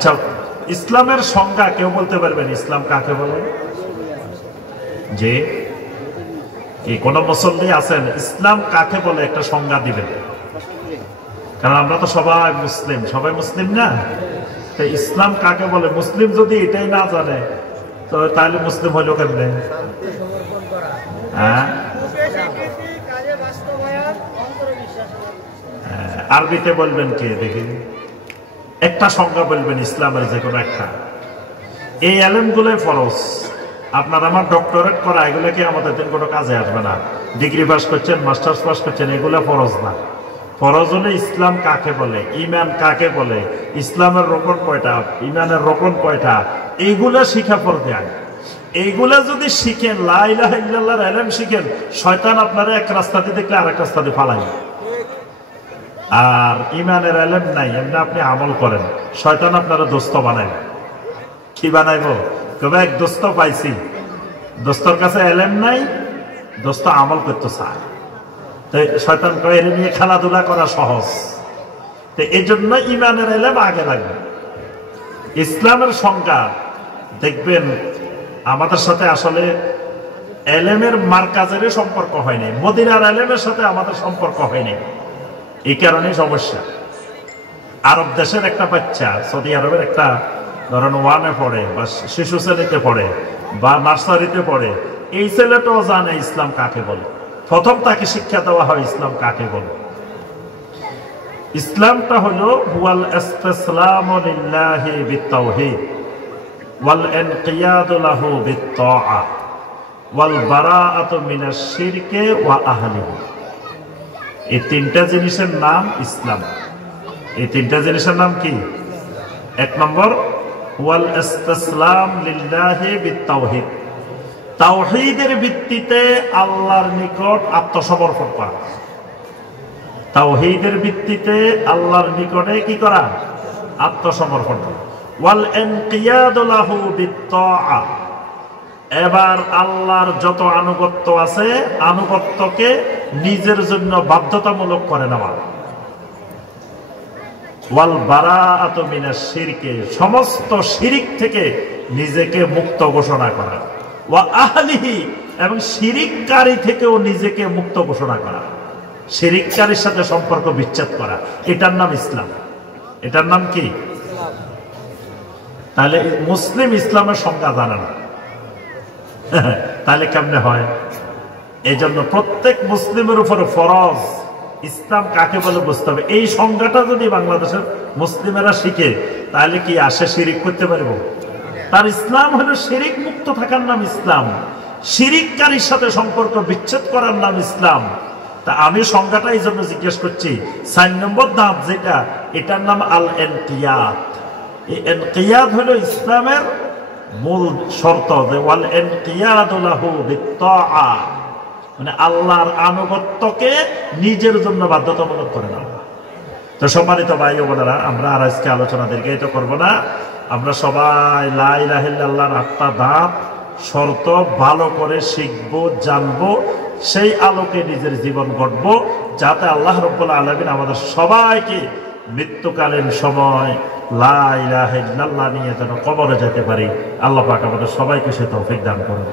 আচ্ছা, ইসলামের সংজ্ঞা কেউ বলতে পারবেন ইসলাম কাকে বলে? যে কি কোন মুসল্লি আছেন ইসলাম কাকে বলে একটা সংজ্ঞা দিবেন? কারণ আমরা তো সবাই মুসলিম না, তো ইসলাম কাকে বলে মুসলিম যদি এটাই না জানে তো তাহলে মুসলিম হইল কেমনে? হ্যাঁ, আরবিতে বলবেন কে দেখি, একটা সংজ্ঞা বলবেন ইসলামের যে কোনো একটা। এই এলেমগুলোই ফরজ। আপনার আমার ডক্টরেট করা এগুলো কি আমাদের দিন কোনো কাজে আসবে না। ডিগ্রি পাস করছেন, মাস্টার্স পাস করছেন, এগুলো ফরজ না। ফরজ হলে ইসলাম কাকে বলে, ইমান কাকে বলে, ইসলামের রোকন কয়টা, ইমানের রোকন কয়টা, এইগুলা শিখা পড়বে আগে। এইগুলা যদি শিখেন, লা ইলাহা ইল্লাল্লাহর ইলম শিখেন, শয়তান আপনারা এক রাস্তাতে দেখলে আরেক রাস্তাতে ফালাই। আর ইমানের ইলম নাই, এমনি আপনি আমল করেন, শয়তান আপনারা দোস্ত বানায়। কি বানাইবো? তবে এক দোস্ত পাইছি, দোস্তর কাছে ইলম নাই, দোস্ত আমল করতে চায়, তো শয়তান কয়ে এর নিয়ে খেলাধুলা করা সহজ। তো এই জন্য ইমানের ইলম আগে লাগবে। ইসলামের সংজ্ঞা দেখবেন আমাদের সাথে আসলে ইলমের মার্কাজের সম্পর্ক হয়নি, মদিনার ইলমের সাথে আমাদের সম্পর্ক হয়নি। এই কারণে সমস্যা। আরব দেশের একটা বাচ্চা, সৌদি আরবের একটা ধরেন ওয়ানে পড়ে বা শিশু শ্রেণীতে পড়ে বা নার্সারিতে পড়ে, এই ছেলেটাও জানে ইসলাম কাকে বলে। প্রথম তাকে শিক্ষা দেওয়া হয় ইসলাম কাকে বলে। ইসলামটা হলো হুয়াল ইসতিসলামু লিল্লাহি বিত-তাওহীদ ওয়াল ইনকিয়াদু লাহু বিত-তাআ ওয়াল বারাআতু মিনাশ শিরকি ওয়া আহলিহি। এই তিনটা জিনিসের নাম ইসলাম। এই তিনটা জিনিসের নাম কি? এক নম্বর ওয়াল ইসতিসলাম লিল্লাহি বিত-তাওহীদ, তাওহীদের ভিত্তিতে আল্লাহর নিকট আত্মসমর্পণ করা। তাওহীদের ভিত্তিতে আল্লাহর নিকটে কি করা? আত্মসমর্পণ করা। ওয়াল ইনকিয়াদু লাহু বিত-তাআ, এবার আল্লাহর যত আনুগত্য আছে আনুগত্যকে নিজের জন্য বাধ্যতামূলক করে নেওয়া। ওয়াল বারাআতু মিনাশ শিরকি, সমস্ত শিরিক থেকে নিজেকে মুক্ত ঘোষণা করা। ওয়া আহলিহি, এবং শিরিককারী থেকেও নিজেকে মুক্ত ঘোষণা করা, শিরিককারীর সাথে সম্পর্ক বিচ্ছেদ করা, এটার নাম ইসলাম। এটার নাম কি? তাহলে মুসলিম ইসলামের সংজ্ঞা জানে না, তাহলে কেমনে হয়? এই জন্য প্রত্যেক মুসলিমের উপরে ফরজ ইসলাম কাকে বলে বুঝতে হবে। এই সংজ্ঞাটা যদি বাংলাদেশের মুসলিমেরা শিখে তাহলে কি আসে শিরিক করতে পারবো? তার ইসলাম হলো শিরিক মুক্ত থাকার নাম ইসলাম, শিরিককারীর সাথে সম্পর্ক বিচ্ছেদ করার নাম ইসলাম। তা আমি সংজ্ঞাটা এই জন্য জিজ্ঞেস করছি। 4 নম্বর ধাপ যেটা, এটার নাম আল ইনকিয়াদ। এই ইনকিয়াদ হলো ইসলামের মূল শর্ত, যে ওয়াল ইনকিয়াদু লাহু বিত-তাআ, মানে আল্লাহর আনুগত্যকে নিজের জন্য বাধ্যতামূলক করে নেওয়া। তো সম্মানিত ভাই ও বোনেরা, আমরা আর আজকে আলোচনা দীর্ঘায়িত করব না। আমরা সবাই লা ইলাহা ইল্লাল্লাহর 8টা ধাপ শর্ত ভালো করে শিখব, জানব, সেই আলোকে নিজের জীবন গড়ব, যাতে আল্লাহ রাব্বুল আলামিন আমাদের সবাইকে মৃত্যুকালীন সময় লা ইলাহা ইল্লাল্লাহ নিয়ে যেন কবরে যেতে পারি। আল্লাহ পাক আমাদের সবাইকে সে তৌফিক দান করুন।